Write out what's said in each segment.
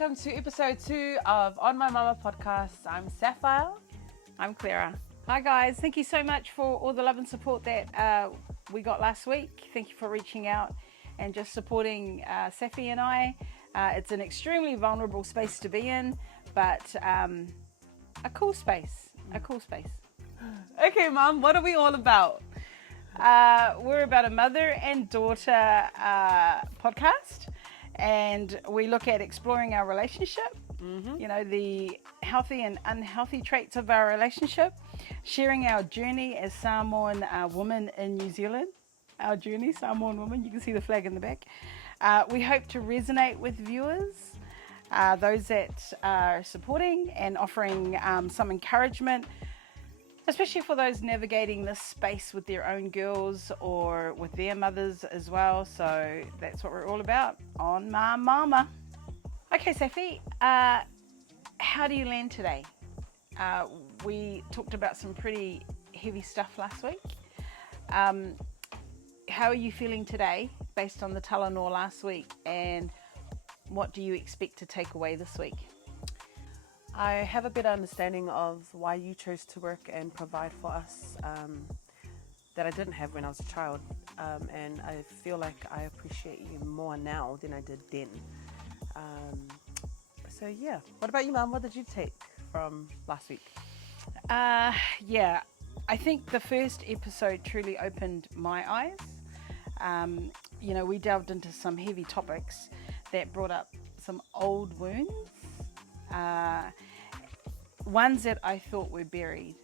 welcome to episode 2 of On My Mama podcast. I'm Sapphire. I'm Clara. Hi guys, thank you so much for all the love and support that we got last week. Thank you for reaching out and just supporting Safi and I. It's an extremely vulnerable space to be in, but a cool space. Okay, Mom, what are we all about? We're about a mother and daughter podcast, and we look at exploring our relationship, you know, the healthy and unhealthy traits of our relationship, sharing our journey as Samoan women in New Zealand. Our journey, Samoan women, you can see the flag in the back. We hope to resonate with viewers, those that are supporting and offering some encouragement, especially for those navigating this space with their own girls or with their mothers as well. So that's what we're all about on My Mama. Okay, Safi, how do you land today? We talked about some pretty heavy stuff last week. How are you feeling today based on the Talanoa last week, and what do you expect to take away this week? I have a better understanding of why you chose to work and provide for us that I didn't have when I was a child. And I feel like I appreciate you more now than I did then. So yeah, what about you, Mum? What did you take from last week? Yeah, I think the first episode truly opened my eyes. You know, we delved into some heavy topics that brought up some old wounds. Ones that I thought were buried.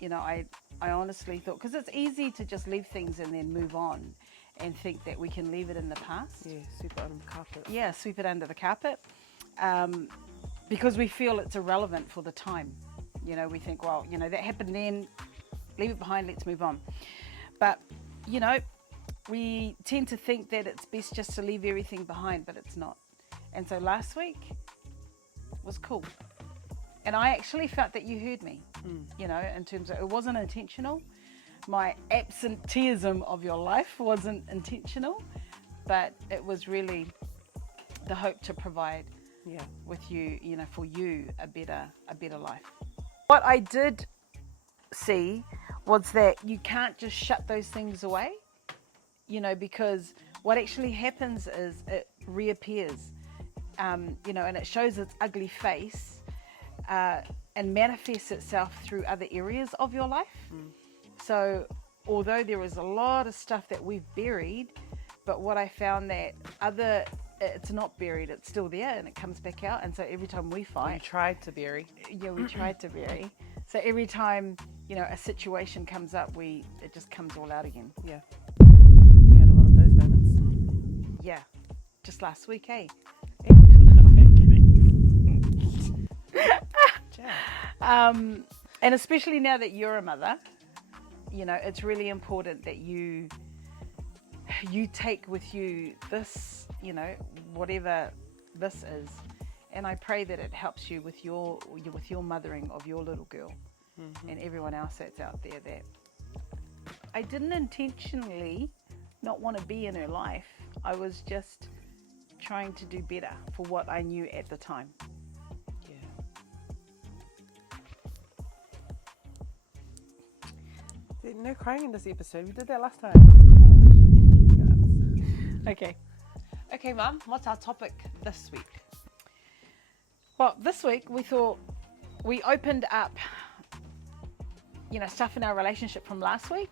You know, I honestly thought, because it's easy to just leave things and then move on and think that we can leave it in the past. Yeah, sweep it under the carpet. Yeah, sweep it under the carpet, because we feel it's irrelevant for the time. You know, we think, well, you know, that happened then, leave it behind, let's move on. But, you know, we tend to think that it's best just to leave everything behind, but it's not. And so last week was cool. And I actually felt that you heard me, you know, in terms of, it wasn't intentional. My absenteeism of your life wasn't intentional, but it was really the hope to provide with you, you know, for you a better life. What I did see was that you can't just shut those things away, you know, because what actually happens is it reappears, you know, and it shows its ugly face. And manifests itself through other areas of your life. So although there is a lot of stuff that we've buried, but what I found that it's not buried, it's still there and it comes back out. And so every time we fight, We tried to bury. So every time, you know, a situation comes up, it just comes all out again. Yeah. We had a lot of those moments. Yeah. Just last week, eh? And especially now that you're a mother, you know, it's really important that you take with you this, you know, whatever this is, and I pray that it helps you with your mothering of your little girl, and everyone else that's out there that I didn't intentionally not want to be in her life. I was just trying to do better for what I knew at the time. No crying in this episode. We did that last time. Okay, Mum, what's our topic this week? Well, this week we thought we opened up, you know, stuff in our relationship from last week.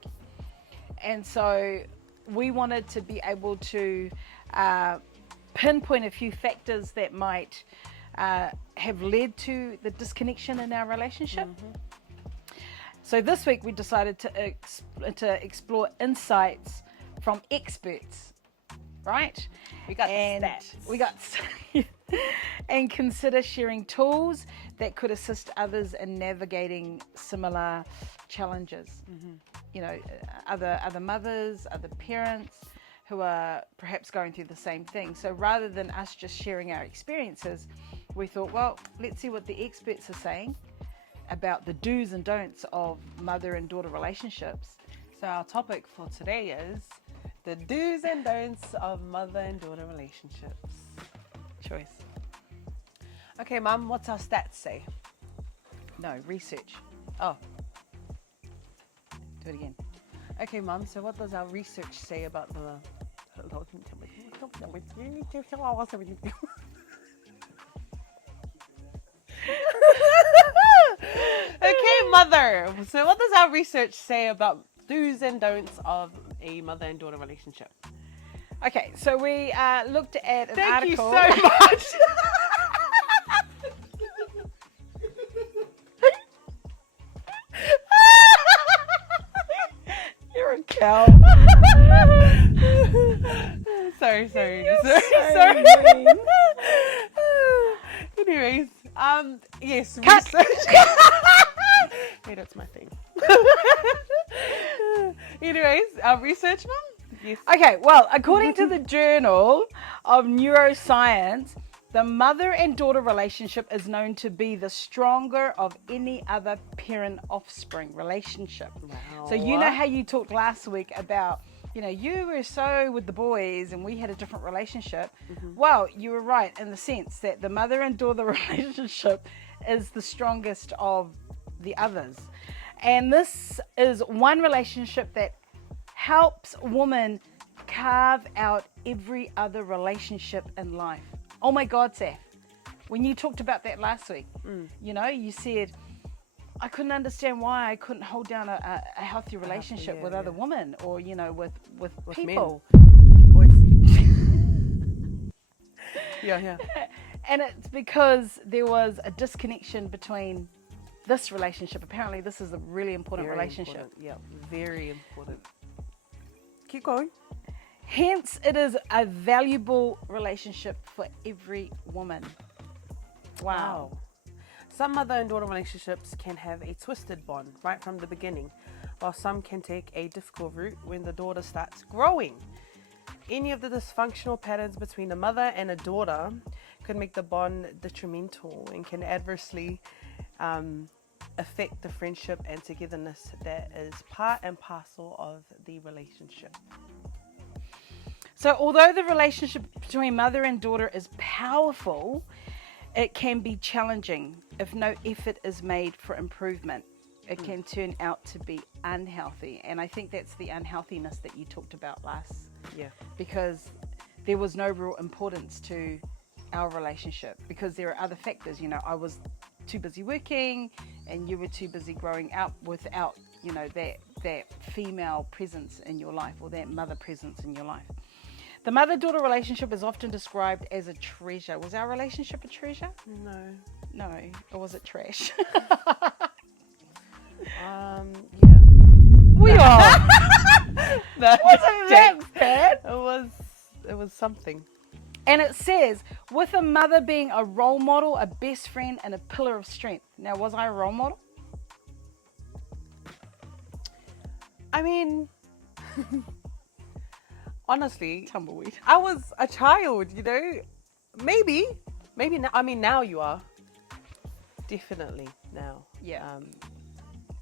And so we wanted to be able to pinpoint a few factors that might have led to the disconnection in our relationship. So this week we decided to explore insights from experts, right? We got stats. And consider sharing tools that could assist others in navigating similar challenges. You know, other mothers, other parents who are perhaps going through the same thing. So rather than us just sharing our experiences, we thought, well, let's see what the experts are saying about the do's and don'ts of mother and daughter relationships. So our topic for today is the do's and don'ts of mother and daughter relationships. Choice. Okay, Mum, what's our stats say? No, research. Oh, Do it again. okay, Mum, so what does our research say about the... Okay, Mother, so what does our research say about do's and don'ts of a mother and daughter relationship? Okay, so we looked at an Thank you article. so much. You're a cow. sorry. mean. Anyways, yes, Cut. research. Hey, that's my thing. Anyways, research, Mum? Yes. Okay, well, according to the Journal of Neuroscience, the mother and daughter relationship is known to be the stronger of any other parent-offspring relationship. Wow. So you know how you talked last week about, you were so with the boys and we had a different relationship. Well, you were right in the sense that the mother and daughter relationship is the strongest of the others. And this is one relationship that helps women carve out every other relationship in life. Oh my God, Saf, when you talked about that last week, you said, I couldn't understand why I couldn't hold down a healthy relationship with other women or, with people. Yeah. And it's because there was a disconnection between this relationship. Apparently, this is a really important relationship. Important. Yeah, very important. Keep going. Hence, it is a valuable relationship for every woman. Wow. Some mother and daughter relationships can have a twisted bond right from the beginning, while some can take a difficult route when the daughter starts growing. Any of the dysfunctional patterns between a mother and a daughter could make the bond detrimental and can adversely affect the friendship and togetherness that is part and parcel of the relationship. So although the relationship between mother and daughter is powerful, it can be challenging if no effort is made for improvement. It can turn out to be unhealthy. And I think that's the unhealthiness that you talked about last. Yeah. Because there was no real importance to our relationship because there are other factors. I was too busy working and you were too busy growing up without, that female presence in your life or that mother presence in your life. The mother-daughter relationship is often described as a treasure. Was our relationship a treasure? No. Or was it trash? Yeah. We are. No, Wasn't that bad? It was something. And it says, with a mother being a role model, a best friend, and a pillar of strength. Now, was I a role model? I mean, honestly, Tumbleweed. I was a child, maybe now. I mean, now you are. Definitely now. Yeah.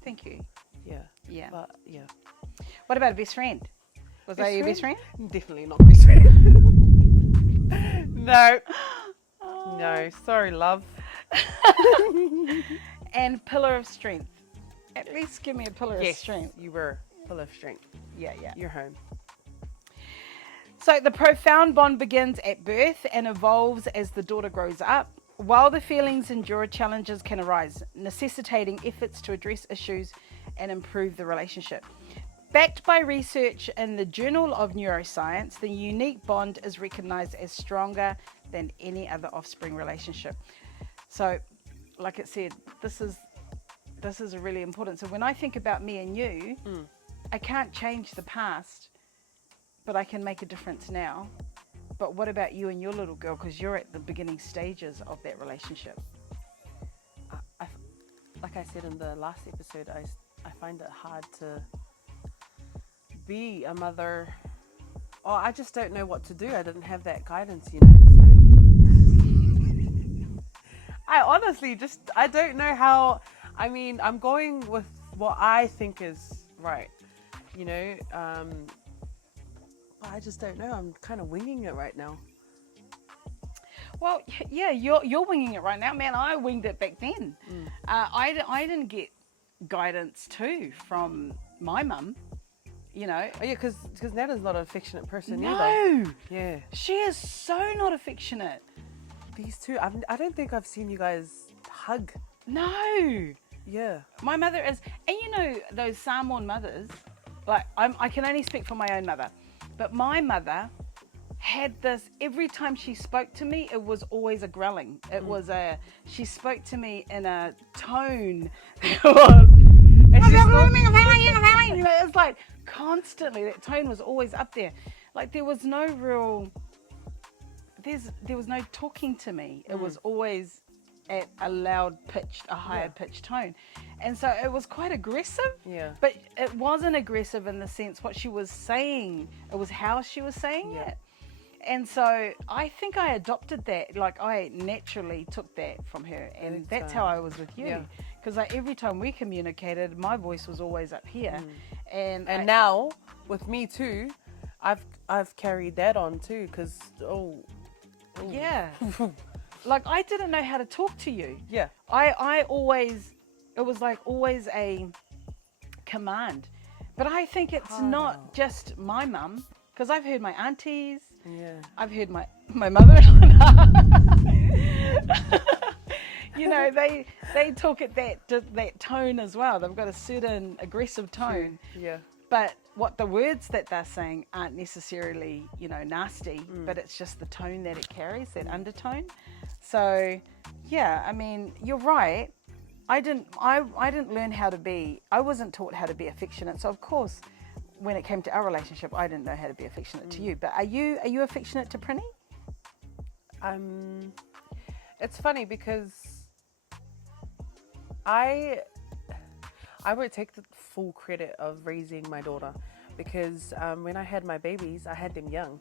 Thank you. Yeah. But yeah. What about a best friend? Was I your best friend? Definitely not best friend. No. No. Sorry, love. And pillar of strength. At least give me a pillar of strength. You were pillar of strength. Yeah. You're home. So the profound bond begins at birth and evolves as the daughter grows up. While the feelings endure, challenges can arise, necessitating efforts to address issues and improve the relationship. Backed by research in the Journal of Neuroscience, the unique bond is recognized as stronger than any other offspring relationship. So, like it said, this is really important. So when I think about me and you, I can't change the past, but I can make a difference now. But what about you and your little girl? Because you're at the beginning stages of that relationship. Like I said in the last episode, I find it hard to be a mother. Oh, I just don't know what to do. I didn't have that guidance, So I honestly I don't know how. I mean, I'm going with what I think is right, I just don't know. I'm kind of winging it right now. Well, yeah, you're winging it right now, man. I winged it back then. I didn't get guidance too from my mum, you know. Oh yeah, because Nana's not an affectionate person either. No, Yeah. she is so not affectionate. These two, I don't think I've seen you guys hug. No, Yeah. my mother is, and you know those Samoan mothers. Like I can only speak for my own mother, but my mother had this, every time she spoke to me, it was always a growling. It was she spoke to me in a tone. It was, and she you know, it's like constantly, that tone was always up there. Like there was no real, there was no talking to me. It was always at a loud pitched, a higher pitched tone. And so it was quite aggressive. Yeah. But it wasn't aggressive in the sense what she was saying. It was how she was saying it. And so I think I adopted that, like I naturally took that from her, and that's how I was with you. Because like every time we communicated, my voice was always up here. And now with me too, I've carried that on too, because yeah, like I didn't know how to talk to you. Yeah. I always, it was like always a command. But I think it's not just my mum, because I've heard my aunties. Yeah. I've heard my mother-in-law. You know, they talk at that tone as well. They've got a certain aggressive tone. Yeah. But what the words that they're saying aren't necessarily, you know, nasty, but it's just the tone that it carries, that undertone. So, yeah, I mean, you're right. I didn't learn how to be, I wasn't taught how to be affectionate. So of course, when it came to our relationship, I didn't know how to be affectionate to you. But are you affectionate to Prinny? It's funny because I would take the full credit of raising my daughter, because when I had my babies, I had them young.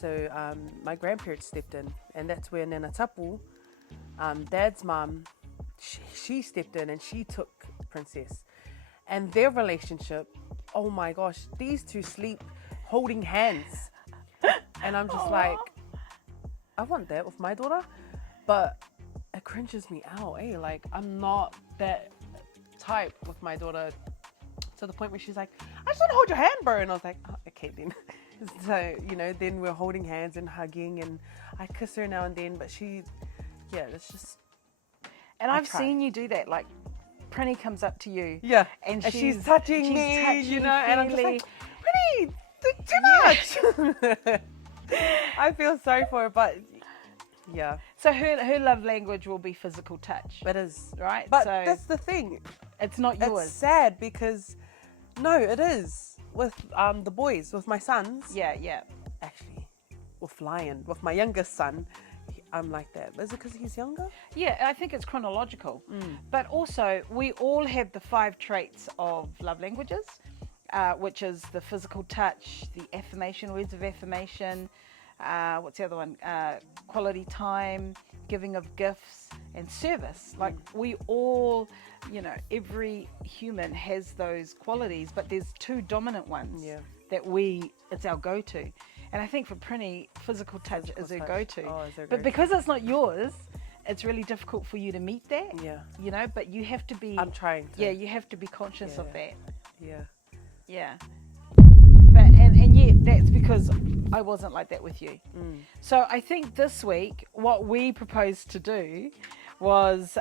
So my grandparents stepped in, and that's where Nana Tapu, Dad's mom, she stepped in and she took Princess. And their relationship, oh my gosh, these two sleep holding hands. And I'm just like, I want that with my daughter, but it cringes me out, eh? Like, I'm not that type with my daughter, to the point where she's like, I just want to hold your hand, bro. And I was like, oh, okay then. So, you know, then we're holding hands and hugging, and I kiss her now and then, but it's just... And I've seen you do that, like, Prinny comes up to you. Yeah. And she's touching me, you know, and I'm just like, Prinny, too much. I feel sorry for her, but yeah. So her love language will be physical touch. It is. Right? But so that's the thing. It's not yours. It's sad because, no, it is. With the boys, with my sons. Yeah, yeah. Actually, with Lion, with my youngest son, I'm like that. Is it because he's younger? Yeah, I think it's chronological. But also, we all have the 5 traits of love languages, which is the physical touch, the affirmation, words of affirmation, what's the other one? Quality time, giving of gifts, and service. Like we all, you know, every human has those qualities, but there's 2 dominant ones that it's our go-to. And I think for Prinny, physical touch is her go-to. But because it's not yours, it's really difficult for you to meet that. Yeah. You know, but you have to be... I'm trying to. Yeah, you have to be conscious of that. Yeah. Yeah. But and yet that's because I wasn't like that with you. So I think this week, what we proposed to do was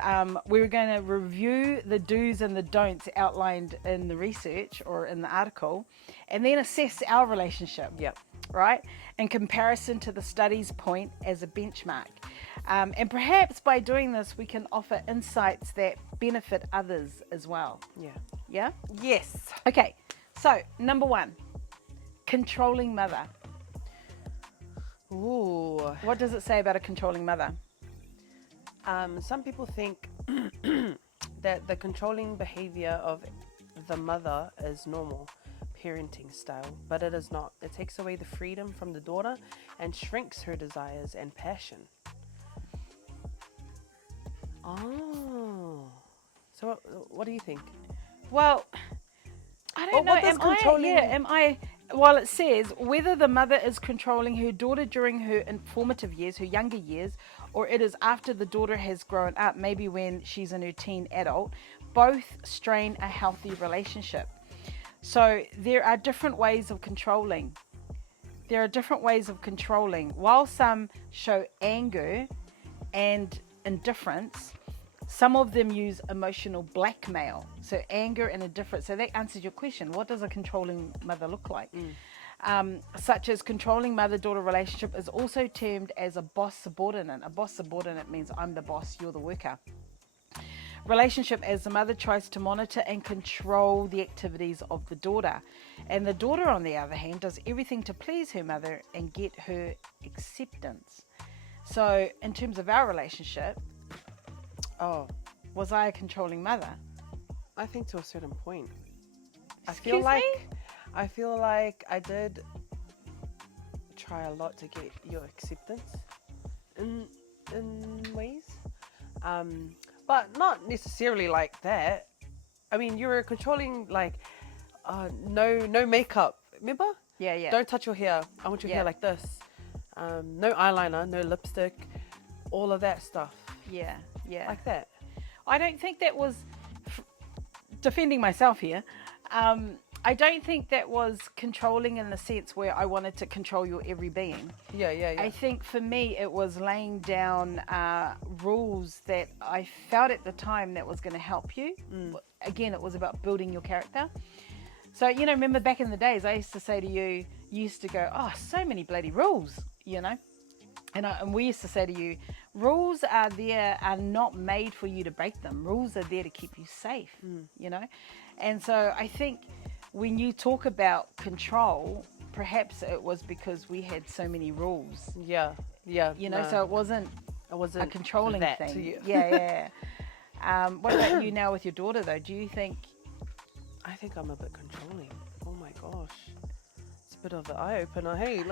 we were going to review the do's and the don'ts outlined in the research or in the article, and then assess our relationship. Yep. Right? In comparison to the study's point as a benchmark. And perhaps by doing this, we can offer insights that benefit others as well. Yeah. Yeah? Yes. Okay. So, number 1, controlling mother. Ooh. What does it say about a controlling mother? Some people think that the controlling behavior of the mother is normal parenting style, but it is not. It takes away the freedom from the daughter and shrinks her desires and passion. Oh. So what do you think? Well, I don't know. What does controlling... Well, it says whether the mother is controlling her daughter during her informative years, her younger years, or it is after the daughter has grown up, maybe when she's in her teen adult, both strain a healthy relationship. So there are different ways of controlling. There are different ways of controlling. While some show anger and indifference, some of them use emotional blackmail. So anger and indifference. So that answers your question. What does a controlling mother look like? Such as controlling mother-daughter relationship is also termed as a boss-subordinate. A boss-subordinate means I'm the boss, you're the worker. Relationship as the mother tries to monitor and control the activities of the daughter. And the daughter, on the other hand, does everything to please her mother and get her acceptance. So in terms of our relationship, was I a controlling mother? I think to a certain point. Excuse me? I feel like I did try a lot to get your acceptance in ways. But not necessarily like that. I mean, you were controlling, like, no makeup. Remember? Yeah. Don't touch your hair. I want your hair like this. No eyeliner, no lipstick, all of that stuff. Yeah. Like that. I don't think that was, defending myself here, I don't think that was controlling in the sense where I wanted to control your every being. Yeah. I think for me it was laying down rules that I felt at the time that was going to help you. Again, it was about building your character. So, remember back in the days, I used to say to you, you used to go, oh, so many bloody rules, And we used to say to you, rules are not made for you to break them. Rules are there to keep you safe, And so I think when you talk about control, perhaps it was because we had so many rules. Yeah. So it wasn't a controlling that thing. To you. Yeah. What about you now with your daughter, though? Do you think? I think I'm a bit controlling. Oh my gosh. It's a bit of an eye opener. Hey,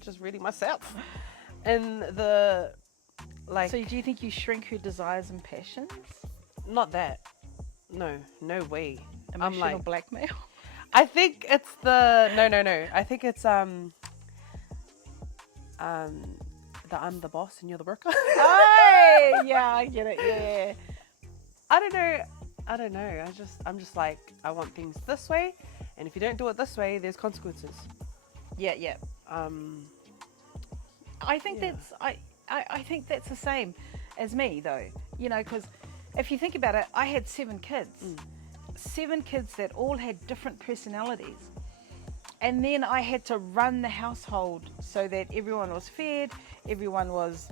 just reading myself. And So do you think you shrink her desires and passions? Not that. No way. Emotional blackmail? I think it's no. I think it's the I'm the boss and you're the worker. Hey, yeah, I get it. Yeah. I don't know. I'm just like, I want things this way, and if you don't do it this way, there's consequences. Yeah. I think I think that's the same as me, though. Because if you think about it, I had 7 kids. 7 kids that all had different personalities. And then I had to run the household so that everyone was fed, everyone was,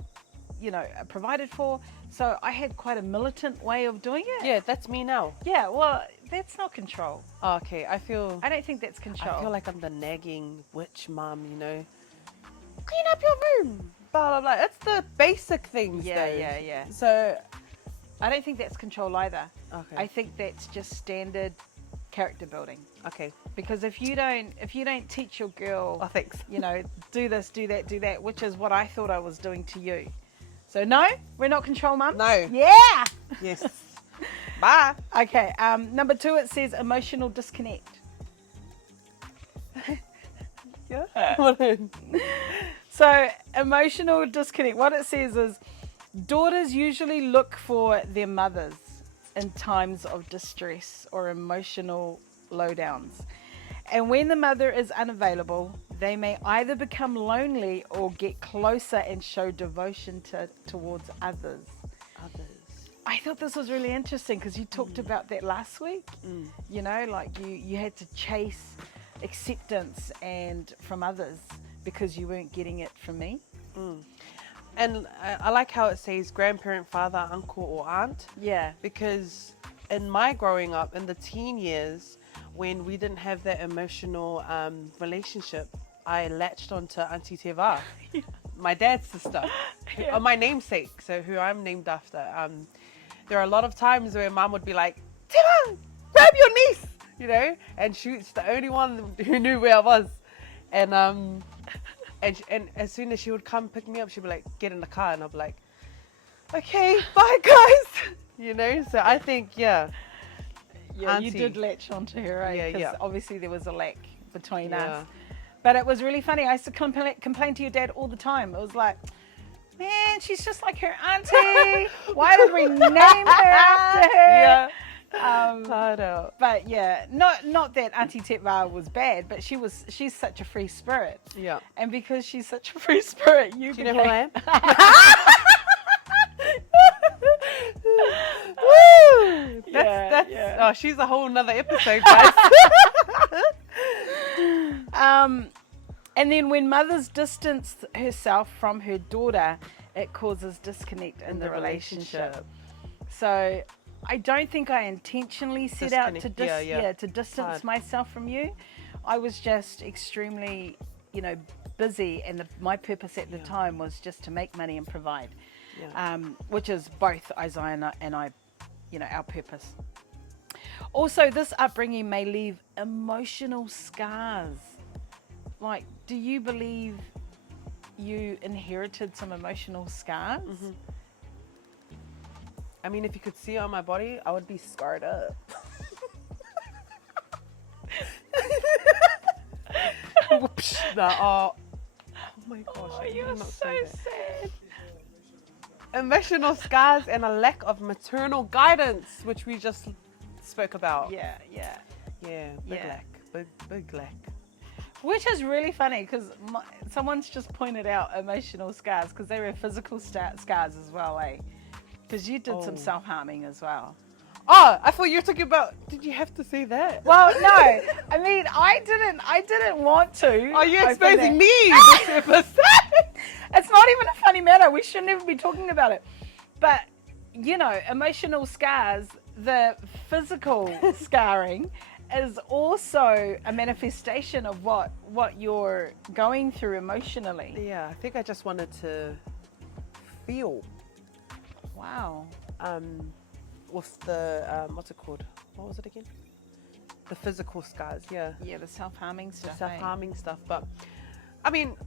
provided for. So I had quite a militant way of doing it. Yeah, that's me now. Yeah, well, that's not control. Oh, okay, I don't think that's control. I feel like I'm the nagging witch mom, Clean up your room, blah, blah, blah. It's the basic things, Yeah. So I don't think that's control either. Okay. I think that's just standard character building. Okay. Because if you don't teach your girl, thanks. Do this, do that, which is what I thought I was doing to you. So no, we're not control mums. No. Yeah. Yes. Bye. Okay. Number 2, it says emotional disconnect. Yeah. So emotional disconnect. What it says is, daughters usually look for their mothers in times of distress or emotional lowdowns. And when the mother is unavailable, they may either become lonely or get closer and show devotion towards others. I thought this was really interesting because you talked about that last week. You had to chase acceptance and from others because you weren't getting it from me. And I like how it says grandparent, father, uncle, or aunt. Yeah. Because in my growing up, in the teen years, when we didn't have that emotional relationship, I latched onto Auntie Teva, my dad's sister, or my namesake, so who I'm named after. There are a lot of times where Mum would be like, Teva, grab your niece, and she's the only one who knew where I was. And as soon as she would come pick me up, she'd be like, get in the car, and I'd be like, okay, bye guys. So I think, Yeah, Auntie, you did latch onto her, right? Yeah. Obviously there was a lack between us. But it was really funny. I used to complain to your dad all the time. It was like, man, she's just like her auntie. Why would we name her after her? Yeah. I know. But yeah, not that Auntie 𝘗𝘧𝘴𝘪𝘬𝘦𝘳 was bad, but she's such a free spirit. Yeah. And because she's such a free spirit, Do you know who I am? Woo! That's oh, she's a whole nother episode, guys. And then when mothers distance herself from her daughter, it causes disconnect in the relationship. So I don't think I intentionally set out to distance myself from you. I was just extremely, busy, and my purpose at the time was just to make money and provide, which is both Isaiah and I, our purpose. Also, this upbringing may leave emotional scars. Like, do you believe you inherited some emotional scars? Mm-hmm. I mean, if you could see it on my body, I would be scarred up. Oh my gosh. Oh, you're so sad. Emotional scars and a lack of maternal guidance, which we just spoke about. Yeah. Big lack. Which is really funny because someone's just pointed out emotional scars because they were physical scars as well, eh? Because you did some self-harming as well. Oh, I thought you were talking about, did you have to say that? Well, no. I mean, I didn't want to. Are you exposing me this episode? It's not even a funny matter. We shouldn't even be talking about it. But, emotional scars, the physical scarring is also a manifestation of what you're going through emotionally. Yeah, I think I just wanted to feel. Wow. With the, what's it called? What was it again? The physical scars, yeah. Yeah, the self-harming stuff. Self-harming stuff. But, I mean,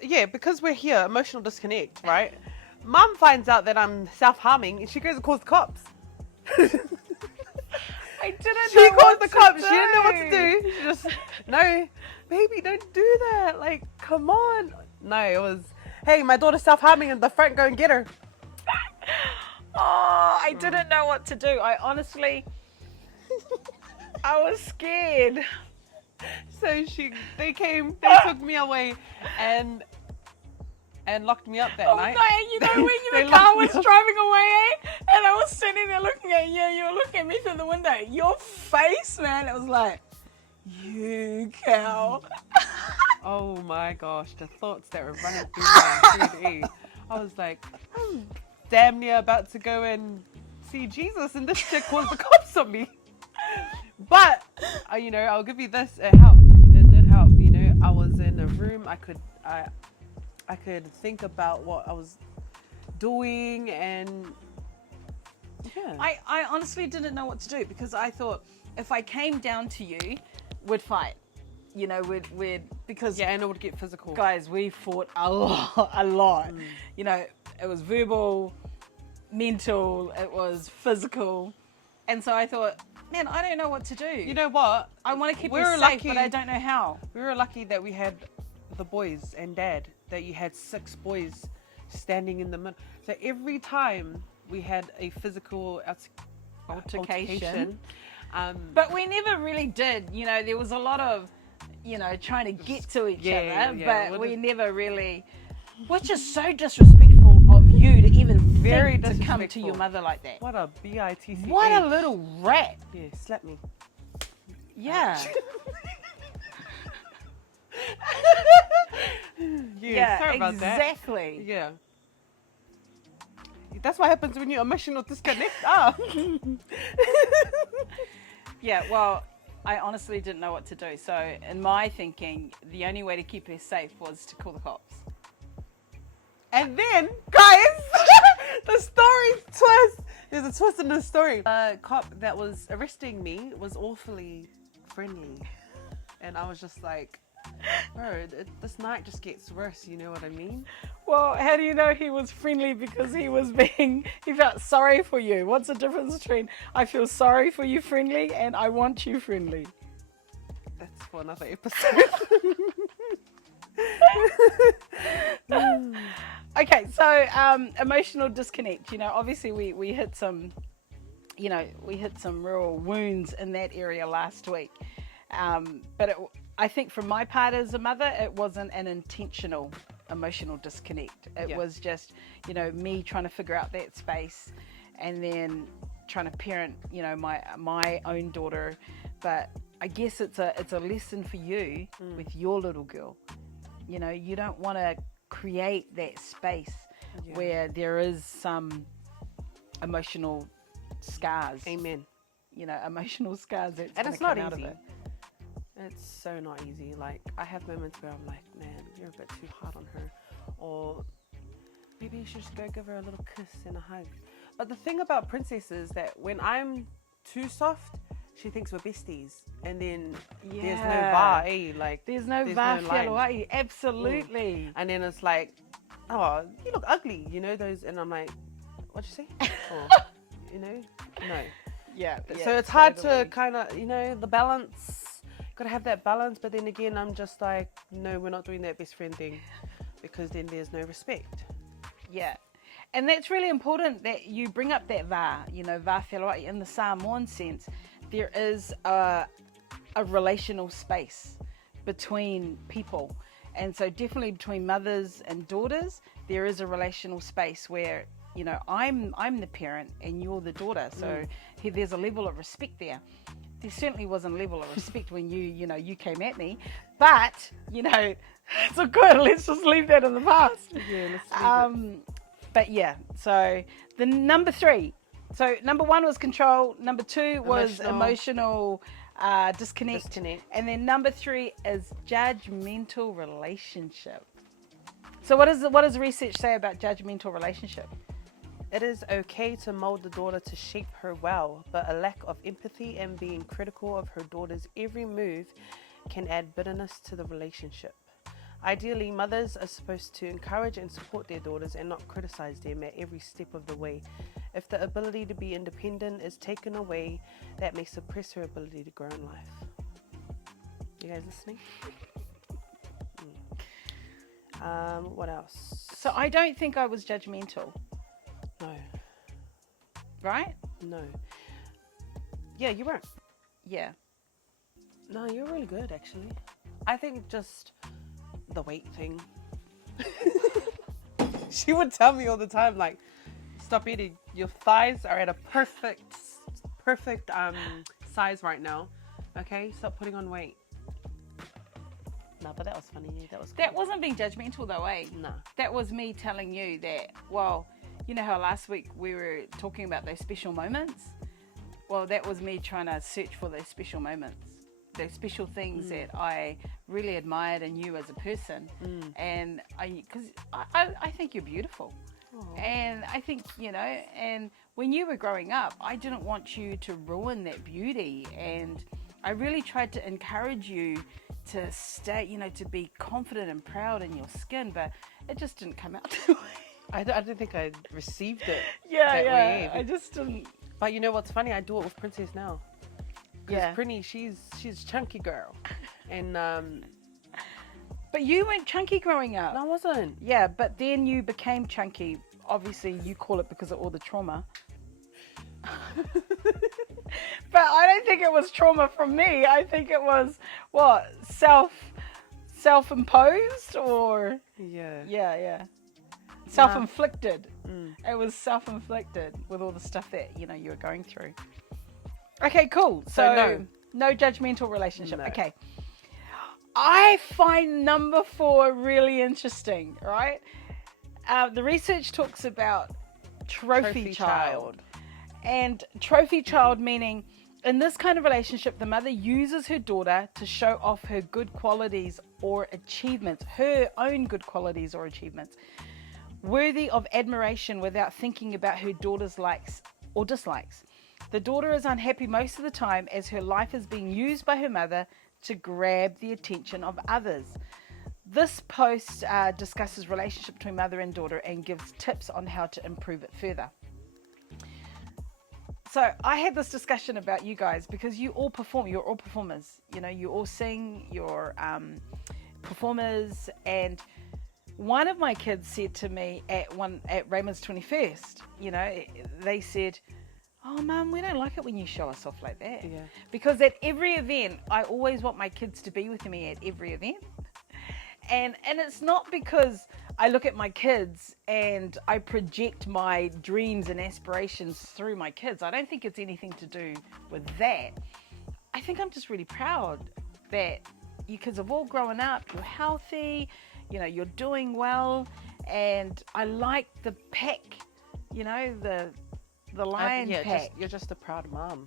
because we're here, emotional disconnect, right? Mum finds out that I'm self-harming and she goes and calls the cops. I didn't She know called what the to cops. do. She didn't know what to do. She just, no, baby, don't do that. Like, come on. No, it was, hey, my daughter's self-harming in the front, go and get her. Oh, I didn't know what to do. I honestly, I was scared. So they took me away and locked me up that night. When the car was driving away, and I was sitting there looking at you, you were looking at me through the window. Your face, man, it was like, you cow. Oh my gosh, the thoughts that were running through my 3D. I was like, I'm damn near about to go and see Jesus, and this chick calls the cops on me. But, I'll give you this, it helped. It did help, I was in a room, I could think about what I was doing, and I honestly didn't know what to do because I thought if I came down to you, we'd fight. Because and it would get physical. Guys, we fought a lot. It was verbal, mental, it was physical. And so I thought, man, I don't know what to do. You know what? I want to keep you safe, but I don't know how. We were lucky that we had the boys and Dad, that you had 6 boys standing in the middle. So every time we had a physical altercation. But we never really did. There was a lot of, trying to get to each other, but we never really, which is so disrespectful of you to even think to come to your mother like that. What a bitch. What a little rat. Yeah, slap me. Yeah. Sorry about that. Exactly. Yeah. That's what happens when you emotional disconnect. Yeah, well, I honestly didn't know what to do. So in my thinking, the only way to keep her safe was to call the cops. And then, guys, the story twist. There's a twist in the story. A cop that was arresting me was awfully friendly. And I was just like, bro, this night just gets worse, you know what I mean? Well, how do you know he was friendly? Because he felt sorry for you. What's the difference between I feel sorry for you friendly and I want you friendly? That's for another episode. Okay, so emotional disconnect. Obviously we hit some, real wounds in that area last week. But I think from my part as a mother, it wasn't an intentional emotional disconnect. It was just, me trying to figure out that space, and then trying to parent, my own daughter. But I guess it's a lesson for you with your little girl. You don't want to create that space where there is some emotional scars. Amen. Emotional scars that's and gonna it's not come out easy. of it. It's so not easy. Like, I have moments where I'm like, man, you're a bit too hard on her, or maybe you should just go give her a little kiss and a hug. But the thing about Princess is that when I'm too soft, she thinks we're besties, and then there's no va, like there's no 𝘭𝘰𝘥𝘢𝘴𝘪𝘳, absolutely. And then it's like, oh, you look ugly, those, and I'm like, what'd you say? Or, no. So it's hard to kind of, the balance. Gotta have that balance, but then again, I'm just like, no, we're not doing that best friend thing, because then there's no respect. Yeah. And that's really important that you bring up that va, 𝘭𝘰𝘥𝘪𝘳. In the Samoan sense, there is a relational space between people. And so definitely between mothers and daughters, there is a relational space where, I'm the parent and you're the daughter. So there's a level of respect there. There certainly wasn't a level of respect when you came at me, but, so good. Let's just leave that in the past. Yeah, let's leave it. But yeah, so the number 3. So number 1 was control. Number 2 was emotional disconnect. And then number 3 is judgmental relationship. So what does the research say about judgmental relationship? It is okay to mold the daughter to shape her well, but a lack of empathy and being critical of her daughter's every move can add bitterness to the relationship. Ideally, mothers are supposed to encourage and support their daughters and not criticize them at every step of the way. If the ability to be independent is taken away, that may suppress her ability to grow in life. You guys listening? What else? So I don't think I was judgmental. No. Right? No. Yeah, you weren't. Yeah. No, you're really good, actually. I think just the weight thing. She would tell me all the time, like, stop eating. Your thighs are at a perfect size right now. Okay, stop putting on weight. No, but that was funny. That was cool. That wasn't being judgmental though, eh? No. That was me telling you that, well, you know how last week we were talking about those special moments? Well, that was me trying to search for those special moments, those special things that I really admired in you as a person. And because I think you're beautiful. Aww. And I think, and when you were growing up, I didn't want you to ruin that beauty. And I really tried to encourage you to stay, to be confident and proud in your skin, but it just didn't come out that way. I don't think I received it. Way. I just didn't. But you know what's funny? I do it with Princess now. Yeah. Prinny, she's a chunky girl, and But you weren't chunky growing up. No, I wasn't. Yeah, but then you became chunky. Obviously, you call it because of all the trauma. But I don't think it was trauma from me. I think it was what, self-imposed or yeah. Self-inflicted. It was self-inflicted with all the stuff that you were going through. Okay, cool. So no judgmental relationship. No. Okay. I find number 4 really interesting, right? The research talks about trophy child. And trophy child meaning in this kind of relationship, the mother uses her daughter to show off her good qualities or achievements, her own good qualities or achievements, worthy of admiration without thinking about her daughter's likes or dislikes. The daughter is unhappy most of the time as her life is being used by her mother to grab the attention of others. This post discusses relationship between mother and daughter and gives tips on how to improve it further. So I had this discussion about you guys because you all perform. You're all performers. You know, you all sing. You're performers. And one of my kids said to me at Raymond's 21st, you know, they said, "Oh, Mum, we don't like it when you show us off like that." Yeah. Because at every event, I always want my kids to be with me at every event. And it's not because I look at my kids and I project my dreams and aspirations through my kids. I don't think it's anything to do with that. I think I'm just really proud that you kids have all grown up, you're healthy, you know, you're doing well, and I like the pack, you know, the lion pack. You're just a proud mom.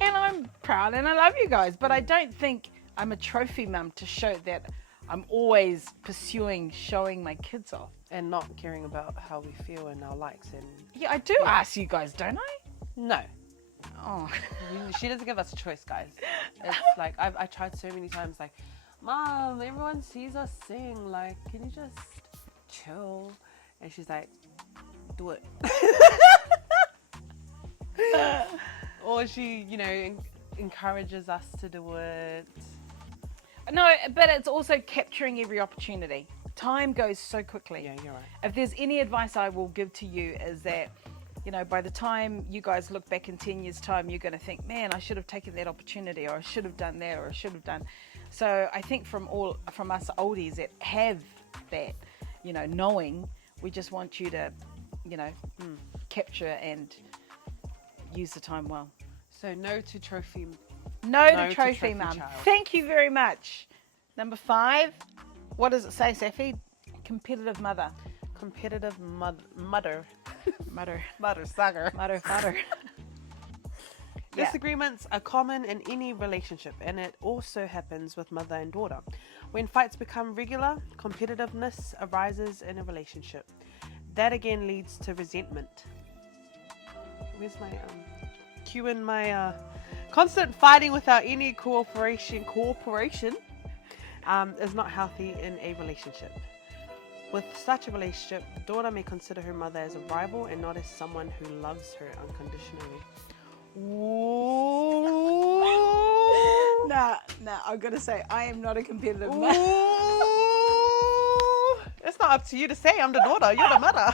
And I'm proud and I love you guys, but I don't think I'm a trophy mum to show that I'm always pursuing showing my kids off. And not caring about how we feel and our likes. And Yeah, I do ask you guys, don't I? no. Oh. She doesn't give us a choice, guys. It's like, I tried so many times, like, Mom, everyone sees us sing. Like, can you just chill? And she's like, do it. Or she, you know, encourages us to do it. No, but it's also capturing every opportunity. Time goes so quickly. Yeah, you're right. If there's any advice I will give to you is that, you know, by the time you guys look back in 10 years' time, you're going to think, man, I should have taken that opportunity, or I should have done that, or I should have done. So I think from us oldies that have that, you know, knowing, we just want you to, you know, capture and use the time well. So no to trophy. No to trophy mum. child. Thank you very much. Number 5. What does it say, Safi? Competitive mother. Competitive mother. Sucker. Disagreements are common in any relationship, and it also happens with mother and daughter. When fights become regular, competitiveness arises in a relationship. That again leads to resentment. Where's my cue in my constant fighting without any cooperation is not healthy in a relationship. With such a relationship, daughter may consider her mother as a rival and not as someone who loves her unconditionally. Ooh. Nah, I've got to say, I am not a competitive mother. It's not up to you to say. I'm the daughter. You're the mother.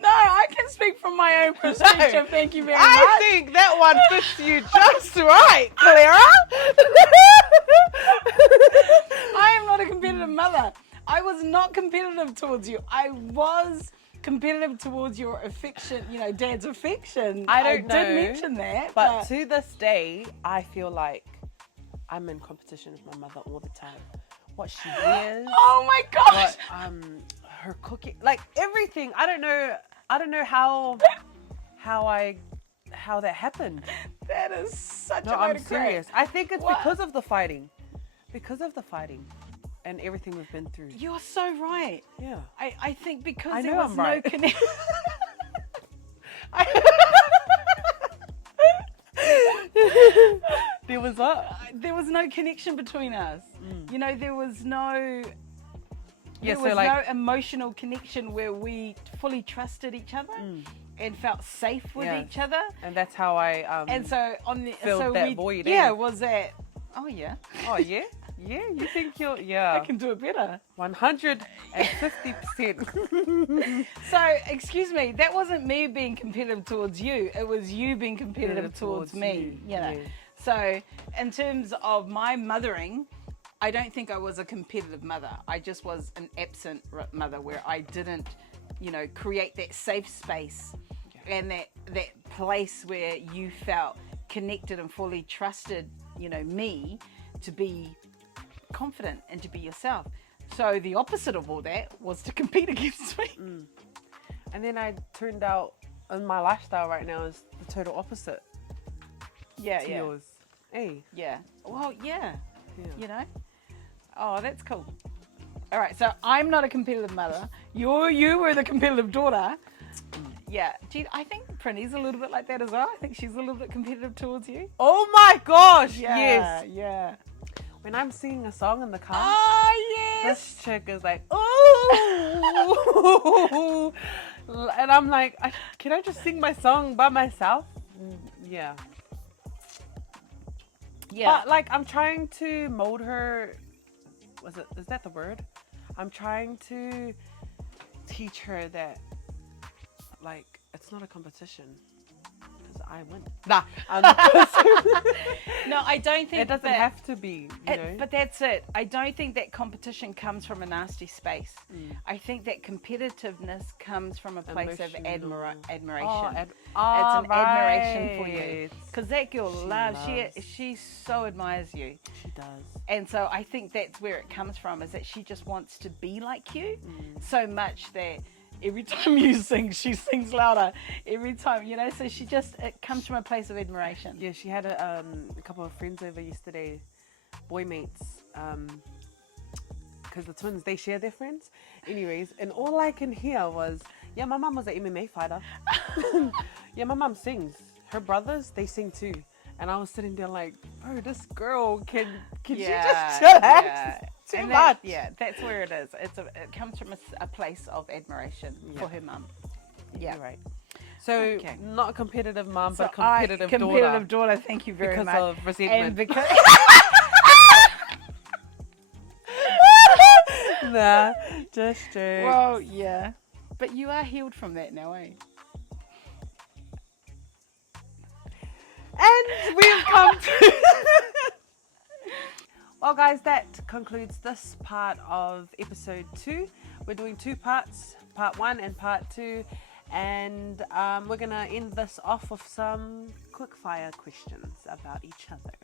No, I can spep from my own perspective. No, Thank you very much. I think that one fits you just right, Clara. I am not a competitive mother. I was not competitive towards you. I was competitive towards your affection, you know, Dad's affection. I did mention that. But to this day, I feel like I'm in competition with my mother all the time. What she wears. Oh my gosh. What, her cooking, like everything. I don't know how that happened. That is such a No, load I'm of crap. serious. I think it's What? because of the fighting. And everything we've been through. You're so right. Yeah. I think because I there know was I'm no right. connection. There was what? There was no connection between us. You know, there was no no emotional connection where we fully trusted each other and felt safe with each other. And that's how I And so on the filled that void yeah, in. was that oh yeah. Oh yeah? Yeah, you think you're I can do it better. 150%. So, excuse me, that wasn't me being competitive towards you. It was you being competitive towards me, you know. Yeah. So, in terms of my mothering, I don't think I was a competitive mother. I just was an absent mother where I didn't, you know, create that safe space and that place where you felt connected and fully trusted, you know, me to be confident and to be yourself. So the opposite of all that was to compete against me. And then I turned out, and my lifestyle right now is the total opposite Yeah, to yeah. yours. Hey. Yeah. Well, yeah. Yeah. You know? Oh, that's cool. All right, so I'm not a competitive mother. You were the competitive daughter. Yeah. Gee, I think Prinny's a little bit like that as well. I think she's a little bit competitive towards you. Oh my gosh, Yeah, yes. yeah. When I'm singing a song in the car, Oh, yes. this chick is like, oh. And I'm like, can I just sing my song by myself? Yeah. Yeah. But like, I'm trying to mold her. Is that the word? I'm trying to teach her that, like, it's not a competition. Because I win. Nah. No, I don't think It doesn't have to be, you know? But that's it. I don't think that competition comes from a nasty space. I think that competitiveness comes from a place of admiration. It's an admiration for you. Because that girl she so admires you. She does. And so I think that's where it comes from, is that she just wants to be like you so much that every time you sing, she sings louder. Every time, you know, so it comes from a place of admiration. Yeah, she had a couple of friends over yesterday, boy mates, because the twins, they share their friends. Anyways, and all I can hear was, yeah, my mum was an MMA fighter. Yeah, my mum sings. Her brothers, they sing too. And I was sitting there like, bro, this girl, can she just chillax? Yeah. Too And much. that's where it is. It comes from a place of admiration for her mum. Yeah, You're right. So, not a competitive mum, but So competitive daughter. Thank you very much. because of resentment. And because Nah, just joke. well, yeah, but you are healed from that now, eh? And we've come to... Well, guys, that concludes this part of episode 2. We're doing 2 parts, part 1 and part 2. And we're going to end this off with some quick-fire questions about each other.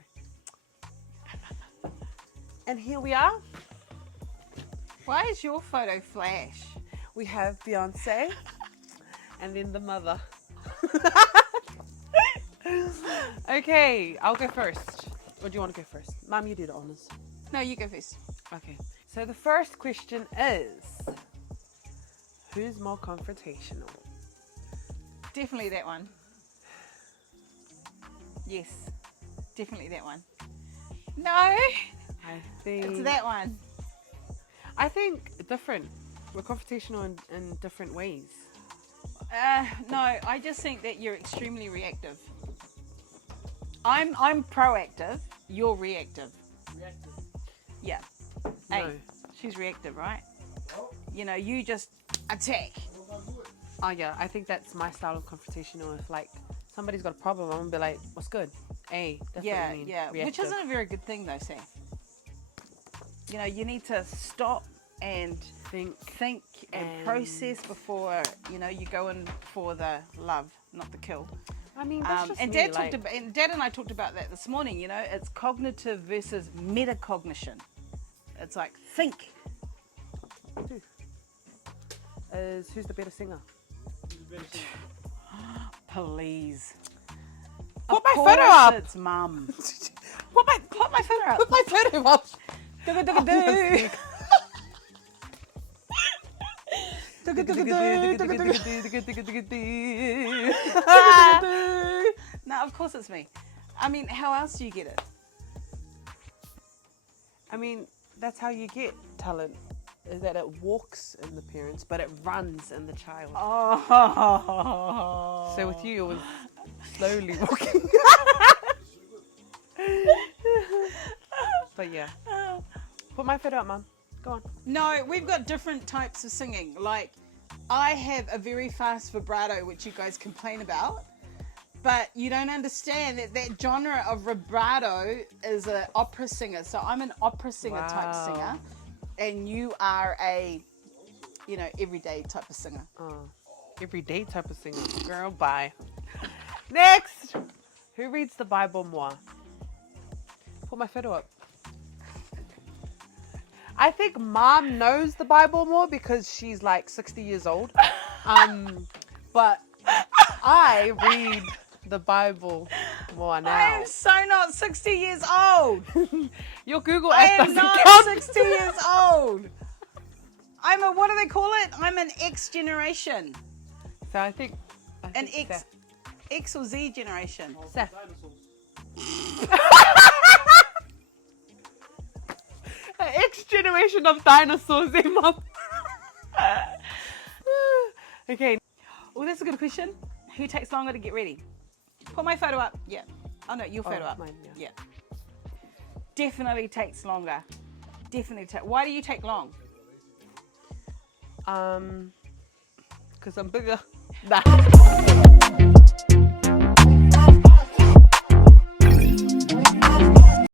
And here we are. Why is your photo flash? We have Beyonce and then the mother. Okay, I'll go first. Or do you want to go first? Mum, you do the honors. No, you go first. Okay. So the first question is, who's more confrontational? Definitely that one. Yes, definitely that one. No, I think it's that one. I think different. We're confrontational in different ways. No, I just think that you're extremely reactive. I'm proactive. You're reactive. Reactive. Yeah. No. Hey, she's reactive, right? You know, you just attack. Oh yeah, I think that's my style of confrontational. If like somebody's got a problem, I'm gonna be like, "What's good?" Hey, that's what I mean. Yeah. Which Reactive. isn't a very good thing, though, Sam. You know, you need to stop and think and process before you go in for the love, not the kill. I mean, that's just and me, Dad and I talked about that this morning. You know, it's cognitive versus metacognition. It's like think. Who's the better singer? Please. Put my photo up. It's Mum. Put my photo up. Put my photo up. No, of course it's me. I mean, how else do you get it? I mean, that's how you get talent. Is that it walks in the parents, but it runs in the child. Oh. So with you, it was slowly walking. But yeah. Put my foot up, Mum. Go on. No, we've got different types of singing. Like, I have a very fast vibrato, which you guys complain about. But you don't understand that genre of vibrato is an opera singer. So I'm an opera singer type singer. And you are a, everyday type of singer. Everyday type of singer. Girl, bye. Next. Who reads the Bible more? Put my photo up. I think Mom knows the Bible more because she's like 60 years old. But I read the Bible more now. I am so not 60 years old. Your Google I app am doesn't not count. 60 years old. I'm a, what do they call it? I'm an X generation. So I think An X or Z generation. Seth. An X generation of dinosaurs, eh, Mom? Okay. Oh, that's a good question. Who takes longer to get ready? Put my photo up. Yeah. Oh no, your photo up. Mine, yeah. Definitely takes longer. Why do you take long? Because I'm bigger. Nah.